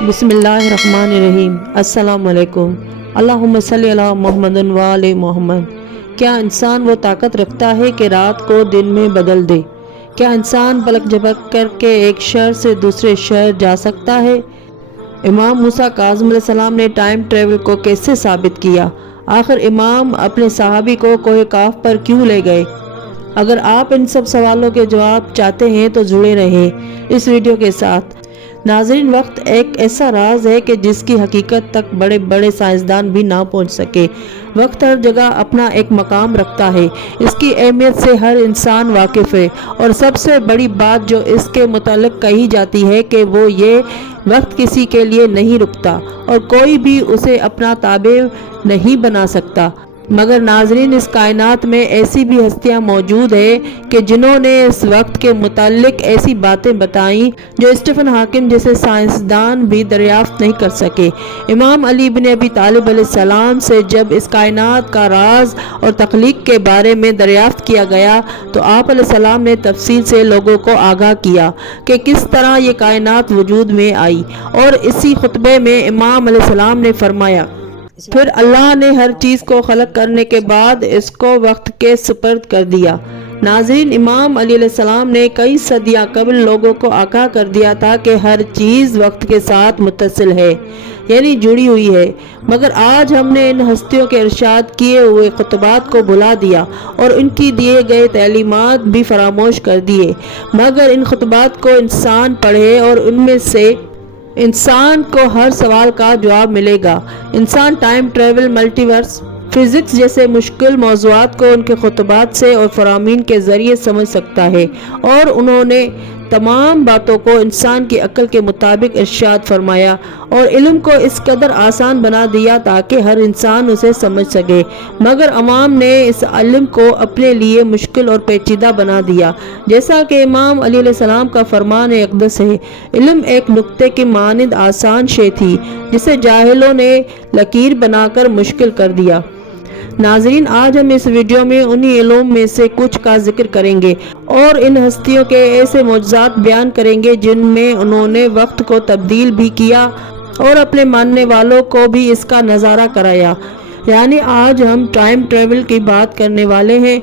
बिस्मिल्लाहिर्रहमानिर्रहीम। अस्सलाम वालेकुम। अल्लाहुम्मा सल्ली अला मोहम्मद व आले मोहम्मद। क्या इंसान वो ताकत रखता है कि रात को दिन में बदल दे? क्या इंसान पलक झपक करके एक शहर से दूसरे शहर जा सकता है? इमाम मूसा काज़िम अलैहिस्सलाम ने टाइम ट्रेवल को कैसे साबित किया? आखिर इमाम अपने सहाबी को कोहे काफ पर क्यों ले गए? अगर आप इन सब सवालों के जवाब चाहते हैं तो जुड़े रहें इस वीडियो के साथ। नाज़रीन, वक्त एक ऐसा राज है कि जिसकी हकीकत तक बड़े बड़े साइंसदान भी ना पहुंच सके। वक्त हर जगह अपना एक मकाम रखता है, इसकी अहमियत से हर इंसान वाकिफ़ है। और सबसे बड़ी बात जो इसके मुतालिक कही जाती है कि वो ये वक्त किसी के लिए नहीं रुकता और कोई भी उसे अपना ताबे नहीं बना सकता। मगर नाजरीन, इस कायनात में ऐसी भी हस्तियां मौजूद है कि जिन्होंने इस वक्त के मुतालिक ऐसी बातें बताई जो स्टीफन हॉकिंग जैसे साइंसदान भी दरियाफ्त नहीं कर सके। इमाम अली इब्न अबी तालिब अलैहिस्सलाम से जब इस कायनात का राज और तख्लीक के बारे में दरियाफ्त किया गया तो आप अलैहिस्सलाम ने तफसील से लोगों को आगाह किया कि किस तरह ये कायनात वजूद में आई। और इसी खुतबे में इमाम अलैहिस्सलाम ने फरमाया, फिर अल्लाह ने हर चीज़ को खलक करने के बाद इसको वक्त के सुपर्द कर दिया। नाज़रीन, इमाम अली अलैहिस्सलाम ने कई सदियां कबल लोगों को आगाह कर दिया था कि हर चीज़ वक्त के साथ मुत्तसिल है, यानी जुड़ी हुई है। मगर आज हमने इन हस्तियों के इरशाद किए हुए खुतबात को भुला दिया और इनकी दिए गए तालीमात भी फरामोश कर दिए। मगर इन खुतबात को इंसान पढ़े और उनमें से इंसान को हर सवाल का जवाब मिलेगा। इंसान टाइम ट्रेवल, मल्टीवर्स, फिजिक्स जैसे मुश्किल मौज़ूआत को उनके खुतबात से और फरामीन के ज़रिए समझ सकता है। और उन्होंने तमाम बातों को इंसान की अक्ल के मुताबिक इरशाद फरमाया और इल्म को इस कदर आसान बना दिया ताकि हर इंसान उसे समझ सके। मगर अवाम ने इस इल्म को अपने लिए मुश्किल और पेचीदा बना दिया। जैसा कि इमाम अली अलैहिस्सलाम का फरमान अक़दस है, इल्म एक नुक्ते की मानिंद आसान शे थी जिसे जाहिलों ने लकीर बनाकर मुश्किल कर दिया। नाजरीन, आज हम इस वीडियो में उन्हीं इल्म में से कुछ का जिक्र करेंगे और इन हस्तियों के ऐसे मौजज़ात बयान करेंगे जिनमें उन्होंने वक्त को तब्दील भी किया और अपने मानने वालों को भी इसका नज़ारा कराया। यानी आज हम टाइम ट्रेवल की बात करने वाले हैं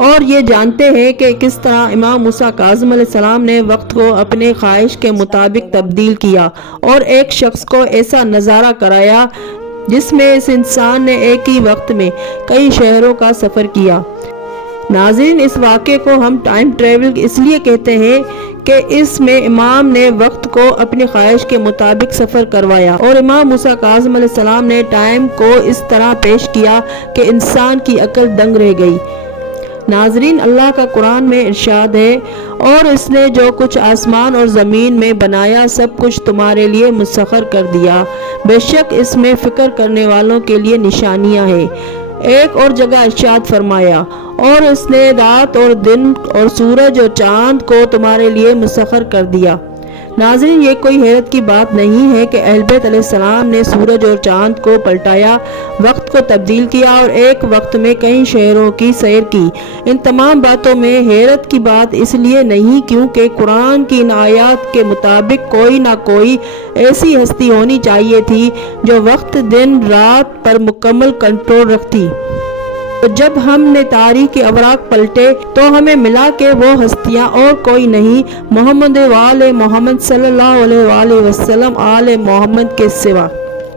और ये जानते हैं कि किस तरह इमाम मूसा काज़िम अलैहिस्सलाम ने वक्त को अपने ख्वाहिश के मुताबिक तब्दील किया और एक शख्स को ऐसा नज़ारा कराया जिसमें इस इंसान ने एक ही वक्त में कई शहरों का सफ़र किया। नाज़रीन, इस वाक़े को हम टाइम ट्रेवल इसलिए कहते हैं कि इसमें इमाम ने वक्त को अपनी ख्वाहिश के मुताबिक सफ़र करवाया और इमाम मूसा काज़िम अलैहिस्सलाम ने टाइम को इस तरह पेश किया कि इंसान की अक्ल दंग रह गई। नाजरीन, अल्लाह का कुरान में इरशाद है, और इसने जो कुछ आसमान और ज़मीन में बनाया सब कुछ तुम्हारे लिए मुसख्खर कर दिया, बेशक इसमें फ़िक्र करने वालों के लिए निशानियां हैं। एक और जगह इरशाद फरमाया, और इसने रात और दिन और सूरज और चांद को तुम्हारे लिए मुसख्खर कर दिया। नाज़रीन, ये कोई हैरत की बात नहीं है कि अहल बैत अलैहिस्सलाम ने सूरज और चांद को पलटाया, वक्त को तब्दील किया और एक वक्त में कई शहरों की सैर की। इन तमाम बातों में हैरत की बात इसलिए नहीं क्योंकि कुरान की इन आयात के मुताबिक कोई ना कोई ऐसी हस्ती होनी चाहिए थी जो वक्त दिन रात पर मुकम्मल कंट्रोल रखती। तो जब हमने तारीख के अवराक पलटे तो हमें मिला कि वो हस्तियां और कोई नहीं मोहम्मद वाले मोहम्मद सल्लल्लाहु अलैहि वसल्लम आले मोहम्मद के सिवा।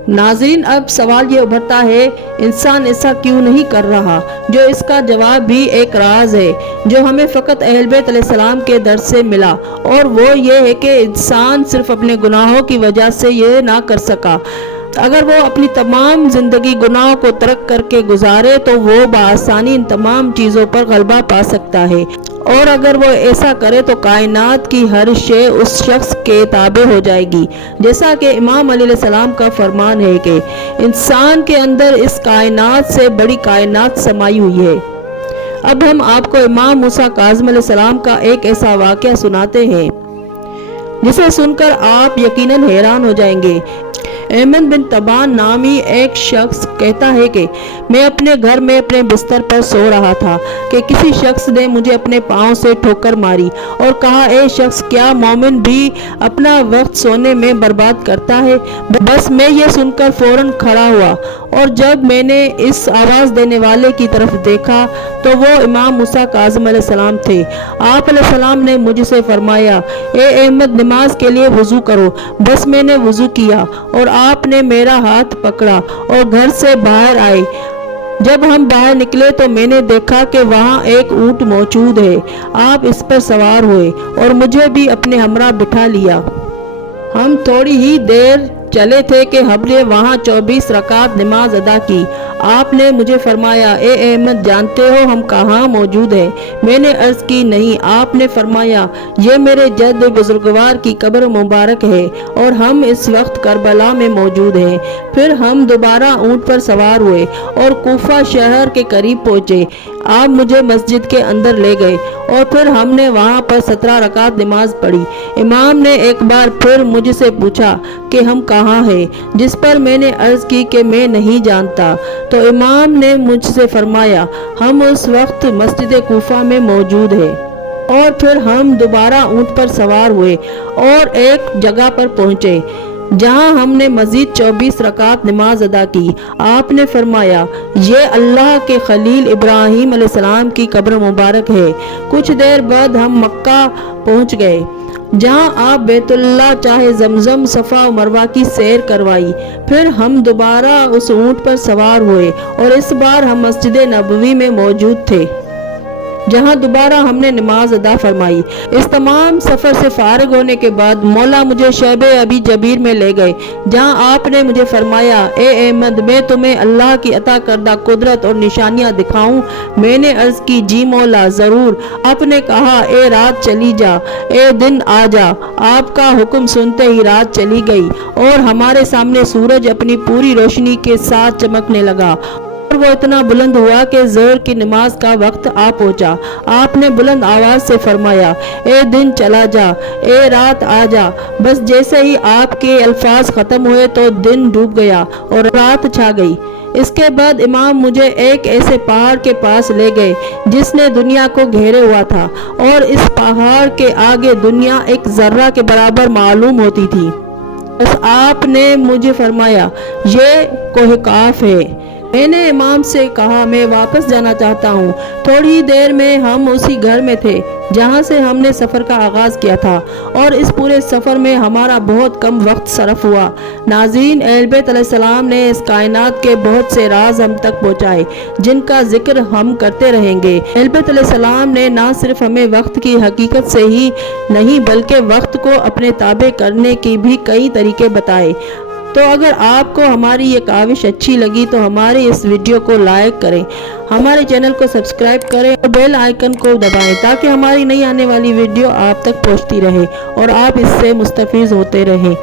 नाज़रीन, अब सवाल ये उभरता है, इंसान ऐसा क्यों नहीं कर रहा? जो इसका जवाब भी एक राज है जो हमें फ़कत अहल बैत अलैहिस्सलाम के दर से मिला, और वो ये है कि इंसान सिर्फ अपने गुनाहों की वजह से ये ना कर सका। अगर वो अपनी तमाम ज़िंदगी गुनाहों को तर्क करके गुजारे तो वो बआसानी इन तमाम चीज़ों पर गलबा पा सकता है, और अगर वो ऐसा करे तो कायनात की हर शे उस शख्स के ताबे हो जाएगी। जैसा कि इमाम अली अलैहिस्सलाम का फरमान है कि इंसान के अंदर इस कायनात से बड़ी कायनात समाई हुई है। अब हम आपको इमाम मूसा काज़िम अलैहिस्सलाम का एक ऐसा वाक़या सुनाते हैं जिसे सुनकर आप यकीनन हैरान हो जाएंगे। अहमद बिन तबान नामी एक शख्स कहता है कि मैं अपने घर में अपने बिस्तर पर सो रहा था कि किसी शख्स ने मुझे अपने पाँव से ठोकर मारी और कहा, ए शख्स, क्या मोमिन भी अपना वक्त सोने में बर्बाद करता है? बस मैं ये सुनकर फौरन खड़ा हुआ और जब मैंने इस आवाज़ देने वाले की तरफ देखा तो वो इमाम मूसा काज़िम अलैहिस्सलाम थे। आप अलैहिस्सलाम ने मुझसे फरमाया, ए अहमद, नमाज के लिए वज़ू करो। बस मैंने वज़ू किया और आपने मेरा हाथ पकड़ा और घर से बाहर आए। जब हम बाहर निकले तो मैंने देखा कि वहाँ एक ऊँट मौजूद है। आप इस पर सवार हुए और मुझे भी अपने हमरा बिठा लिया। हम थोड़ी ही देर चले थे कि हमने वहाँ 24 रकात नमाज अदा की। आपने मुझे फरमाया, ए अहमद, जानते हो हम कहाँ मौजूद हैं? मैंने अर्ज़ की, नहीं। आपने फरमाया, ये मेरे जद बुजुर्गवार की कब्र मुबारक है और हम इस वक्त करबला में मौजूद हैं। फिर हम दोबारा ऊँट पर सवार हुए और कूफा शहर के करीब पहुँचे। आप मुझे मस्जिद के अंदर ले गए और फिर हमने वहाँ पर 17 रकात नमाज पढ़ी। इमाम ने एक बार फिर मुझसे पूछा कि हम कहाँ हैं, जिस पर मैंने अर्ज़ की कि मैं नहीं जानता। तो इमाम ने मुझसे फरमाया, हम उस वक्त मस्जिद कूफा में मौजूद हैं। और फिर हम दोबारा ऊँट पर सवार हुए और एक जगह पर पहुँचे जहाँ हमने मजीद 24 रकात नमाज अदा की। आपने फरमाया, ये अल्लाह के खलील इब्राहीम अलैहिस्सलाम की कब्र मुबारक है। कुछ देर बाद हम मक्का पहुँच गए जहाँ आप बैतुल्लाह, चाहे जमजम, सफ़ा और मरवा की सैर करवाई। फिर हम दोबारा उस ऊँट पर सवार हुए और इस बार हम मस्जिद नबवी में मौजूद थे जहाँ दोबारा हमने नमाज अदा फरमाई। इस तमाम सफ़र से फारिग होने के बाद मौला मुझे शब अबी जबीर में ले गए जहाँ आपने मुझे फरमाया, ए अहमद, मैं तुम्हें अल्लाह की अता करदा कुदरत और निशानियाँ दिखाऊं? मैंने अर्ज़ की, जी मौला, ज़रूर। आपने कहा, ए रात चली जा, ए दिन आ जा। आपका हुक्म सुनते ही रात चली गई और हमारे सामने सूरज अपनी पूरी रोशनी के साथ चमकने लगा। वो इतना बुलंद हुआ कि ज़ोहर की नमाज का वक्त आ पहुंचा। आपने बुलंद आवाज से फरमाया, ए दिन चला जा, ए रात आ जा। बस जैसे ही आपके अल्फाज खत्म हुए तो दिन डूब गया और रात छा गई। इसके बाद इमाम मुझे एक ऐसे पहाड़ के पास ले गए जिसने दुनिया को घेरे हुआ था और इस पहाड़ के आगे दुनिया एक जर्रा के बराबर मालूम होती थी। बस आपने मुझे फरमाया, ये कोह काफ है। मैंने इमाम से कहा, मैं वापस जाना चाहता हूँ। थोड़ी ही देर में हम उसी घर में थे जहाँ से हमने सफ़र का आगाज़ किया था और इस पूरे सफ़र में हमारा बहुत कम वक्त सरफ हुआ। नाज़रीन, अहल बैत अलैहिस्सलाम ने इस कायनात के बहुत से राज हम तक पहुँचाए जिनका जिक्र हम करते रहेंगे। अहल बैत अलैहिस्सलाम ने ना सिर्फ हमें वक्त की हकीकत से ही नहीं बल्कि वक्त को अपने ताबे करने की भी कई तरीके बताए। तो अगर आपको हमारी ये काविश अच्छी लगी तो हमारे इस वीडियो को लाइक करें, हमारे चैनल को सब्सक्राइब करें और बेल आइकन को दबाएं ताकि हमारी नई आने वाली वीडियो आप तक पहुंचती रहे और आप इससे मुस्तफ़ीज़ होते रहें।